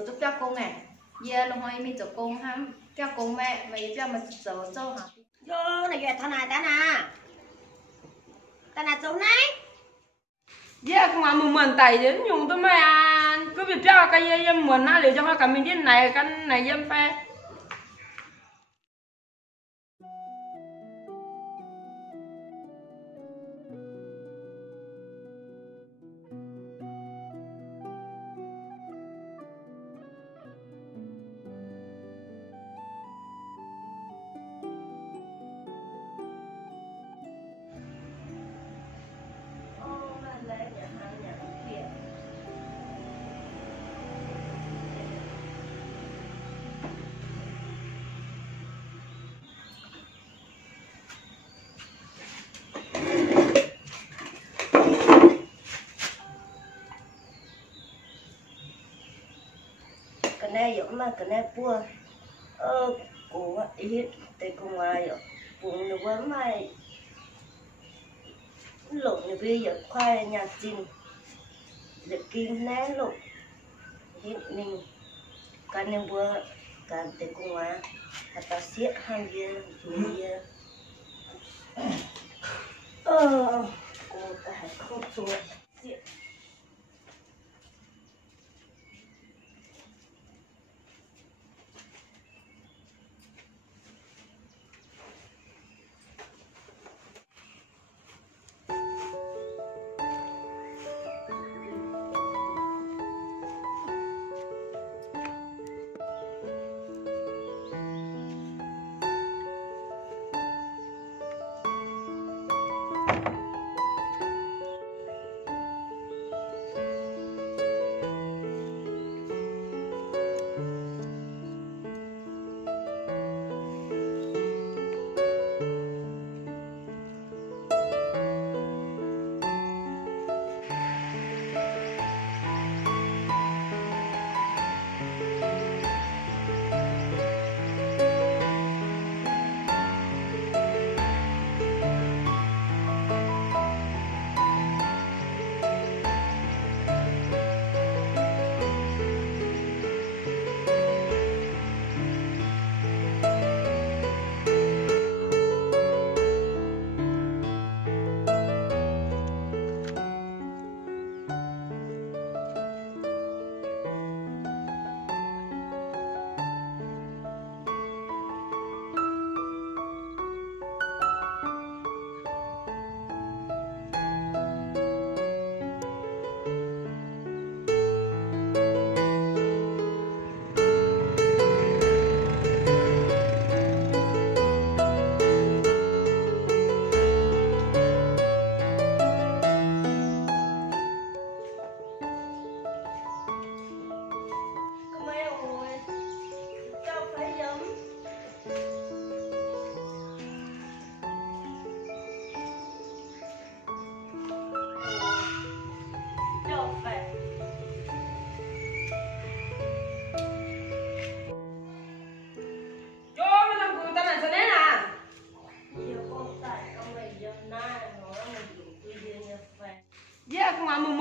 tổ chức cho công này giờ lúc hồi mình tổ công ham cho công mẹ vậy cho mình tổ cho hả vô này về thằng này ta nà chỗ này giờ không ăn mình tay đến dùng tôi mày cứ việc cho cái em muốn nó để cho cả mình đi này căn này em phải cái này giống mà cái này bùa cũng ít để cùng ai rồi cũng được với mày lụt này bây giờ khoai nhà chín để kinh né lụt hết mình cái này bùa cái để cùng ai ta siết hàng gì cô ta hay không rồi siết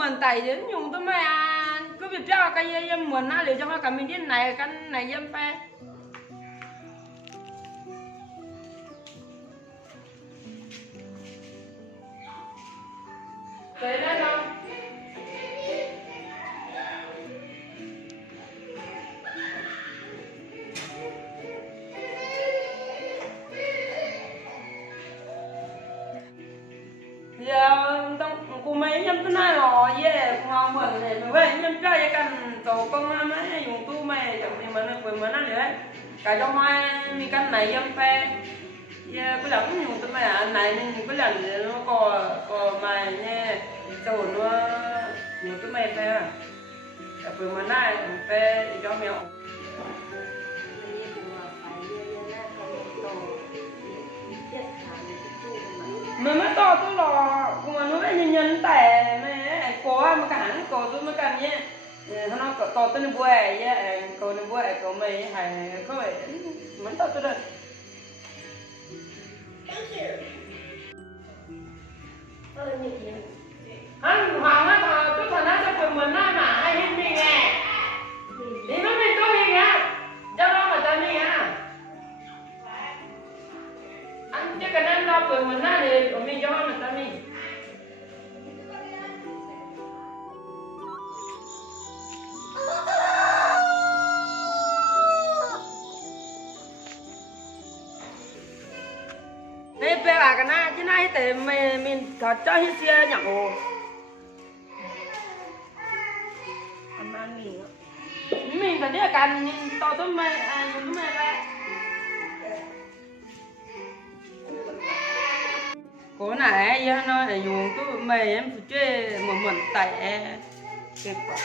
mình tay đến dùng tôi mày cứ việc cho cái em muốn nó để cho cả mình đi này căn này em phải tới đây đâu giờ cô mấy nhâm tôi nói rồi về ngon mình thì mình về nhâm chơi canh tổ con mấy dùng tu mày thì mình nói nữa cả trong hai mi canh này nhâm phe giờ cái lần dùng tôi mày này nên cái lần nó có mày nha rồi nó dùng tôi mày phe rồi mình nói phe cho mèo mà mới to tôi lò cũng mà nó nhân nhân tẻ này có mà cả hắn có tôi mới cầm nhé nó có tôi nó bùa nhé có nó bùa có mày hay có vậy mới to tôi đây hắn hoàng á tôi thằng nó sẽ cùng mình nói mà hay hết mình nè đi nó chứ cái này nó bởi mình nó thì của mình cho mình ta mình đây bé bà cái này chứ này thì mình có cho hết xe nhở mình phải đi cần to tôi mày tôi mày vậy cô này nó là dùng tôi mày em phải chơi một mình tại kết quả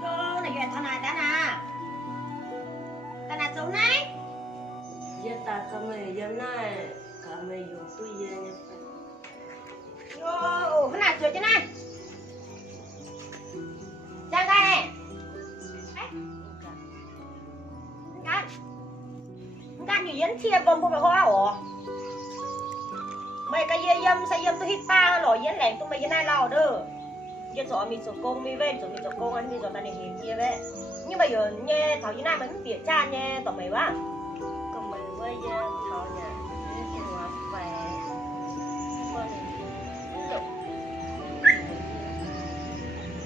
Cô này về thằng này ta nè. Ta nè chỗ này. Giờ ta có mày giờ này cả mày dùng tôi giờ nhé. Yo, cái nào chỗ chứ này. Đang đây. Gan nhiều yến chia bông phải hoa ổ. Mày cái yếm say yếm tôi hít ba rồi yến lẻn tôi mày yến này lao đơ. Yến số mình số công mi về số mình số công anh mình số ta này hiền chia về. Nhưng mà giờ nghe thảo yến này vẫn biết cha nghe tao mày quá. Còn mày bây giờ thảo nhà cái hoa phải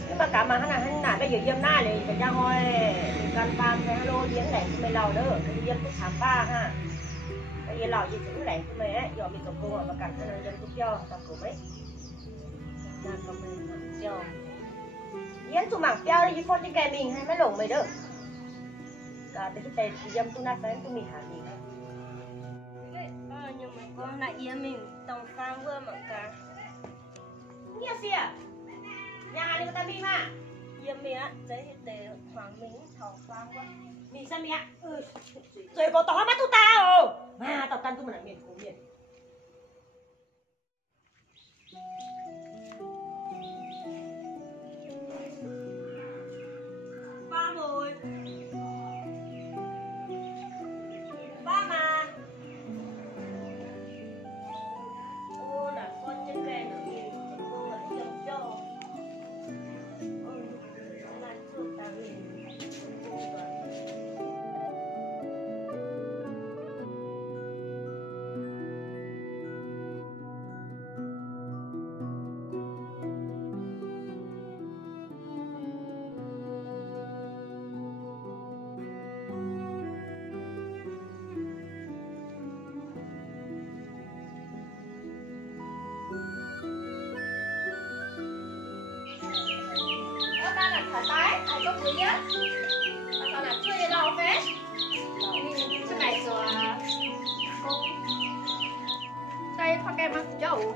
nhưng mà cả mà hắn là bây giờ yếm na thì phải ra hồi mình cần ban cái lô yến lẻn tôi mày lao đơ cái yến tôi thảm ba ha. Bây giờ lao gì cũng lẻn tôi mày ấy giờ mình số công mà cần hắn yến tôi cho tao cổ mấy. ta có mày làm cho Yến tụi mảng bèo đi phone trên kè mình hay mấy lủng mày được. Cả tới cái tên thì dâm tụi nát tới tụi mình hả gì. nhưng mà con lại yên mình tổng phang vừa mà cả Nghe xìa. Nhà này ta mi mà. yên mình á đấy thì để hoàng mình thảo phang quá Mình xem mi ạ. Rồi có tó mắt tụi ta rồi. Mà tao căn tụi mình là miền của miền. ba rồi Ba mà. ô là con trên kè nữa mình cô là chồng cho là chuột ta mình cô rồi Ba là thả tái, ai có quý á. Còn là chơi lâu phết. Chứ này rồi cô đây khoa kem á, dầu.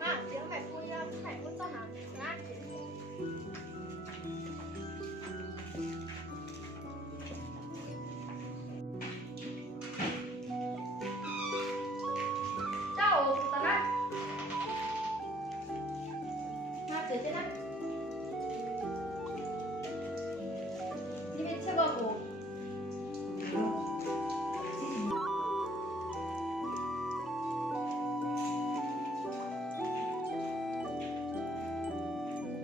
Ba, tiếng phải phui ra, phải phui cho hả? Nát. Dầu, tao nát. Nát từ trên nát. Đi bên chơi bờ ngủ.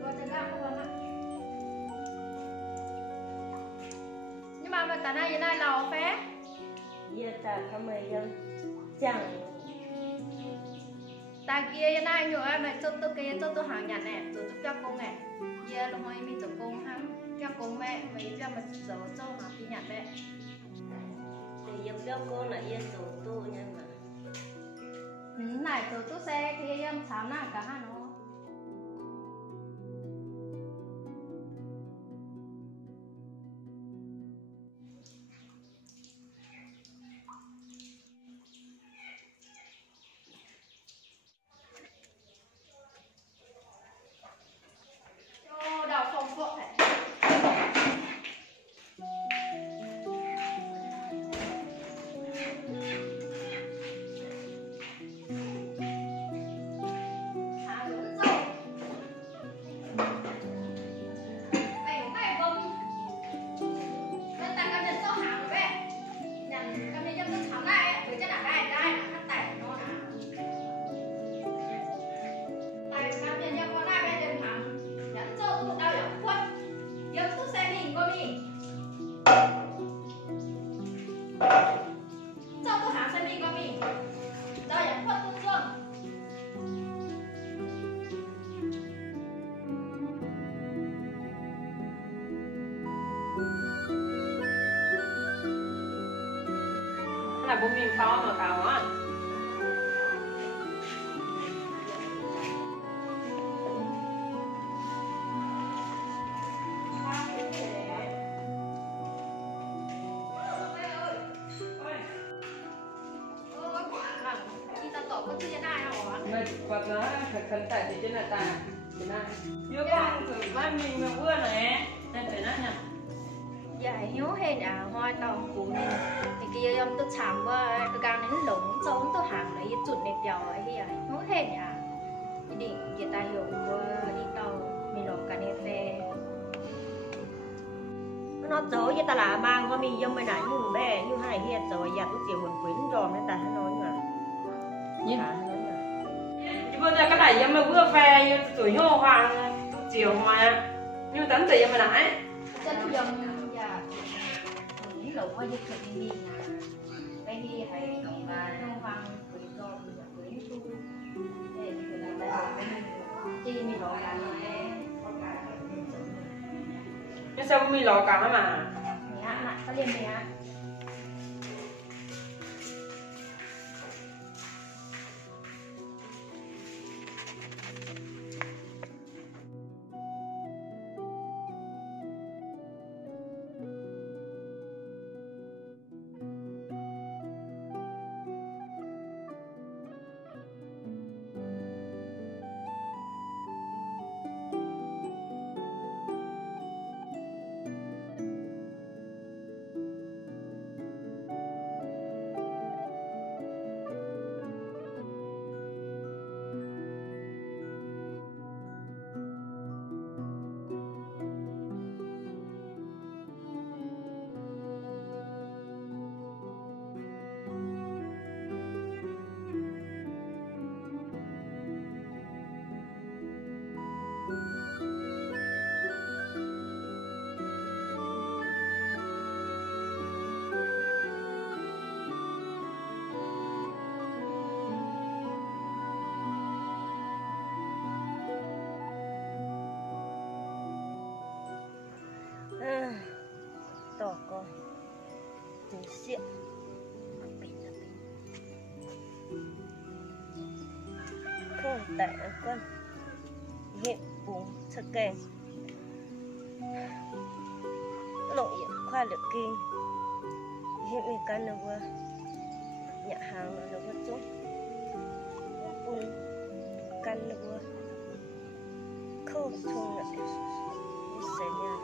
Có chân gạo không ạ? Nhưng mà tao này này lò phé. giờ ta có mày dân chẳng Ta kia này nhiều em này cho tôi kia cho tôi hàng nhà này rồi tôi cho công này giờ là mọi mình cho công ham cho công mẹ mấy cho mà giờ cho hàng đi nhà mẹ cho cô là yên tổ tu nhân mà này từ tôi xe thì em sáng nào cả hai nó đào phòng phượng này là bún miền pháo mà cao á mày quạt nó thật khẩn tại thì trên là ta thế nào chưa con thử ba mình mà vừa này nên phải nói nhỉ dạ hiếu hẹn à hoa tàu cũ này thì kia em tôi chạm qua tôi càng đến lồng trốn tôi hàng lấy chuột này bèo ấy thì hiếu hẹn à đi hiện tại hiểu đi tàu mình lồng cả nè về nó tới với ta là mang qua mình dâm bên này như bé như hai hiện rồi giờ tôi chịu quần quyến rồi nên ta hay nói mà nhìn nói bây giờ cái này em mà vừa về tuổi nhô hoàng chiều mà như tấn thì em mà nãy chân dầm dạ những lồng qua dịch thì đi cái đi hay đồng là nhô hoàng quỷ con quỷ tu để thì là tại chi mình lồng cả nè nhưng sao mình lò cả mà mẹ lại có liền mẹ tỏ con từ xiện không tại con hiện bụng sơ kèn lộ hiện khoa lực kinh hiện mình căn được vừa nhà hàng được vừa chung bụng căn được vừa không chung lại sẽ nhà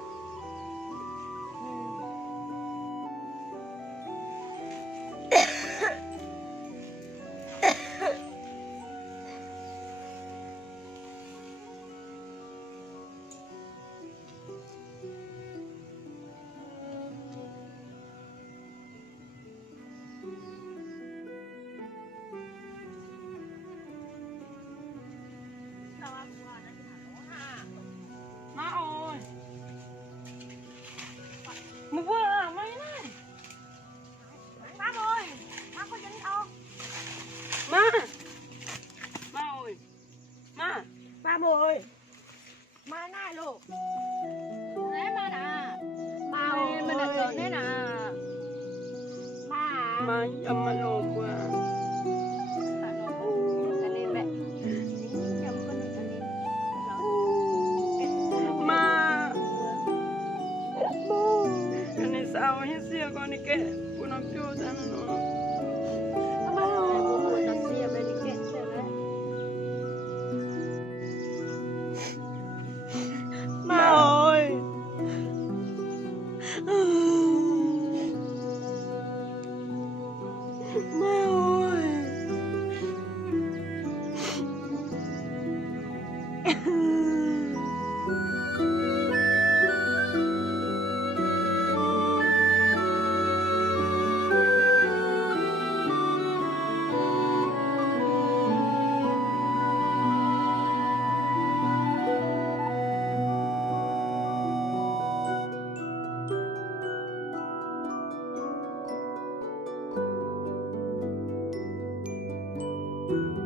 má ơi mà chăm mà lộn quá mà cái này sao hết xia con này kệ của nó kêu ra nó má ơi má ơi Thank you.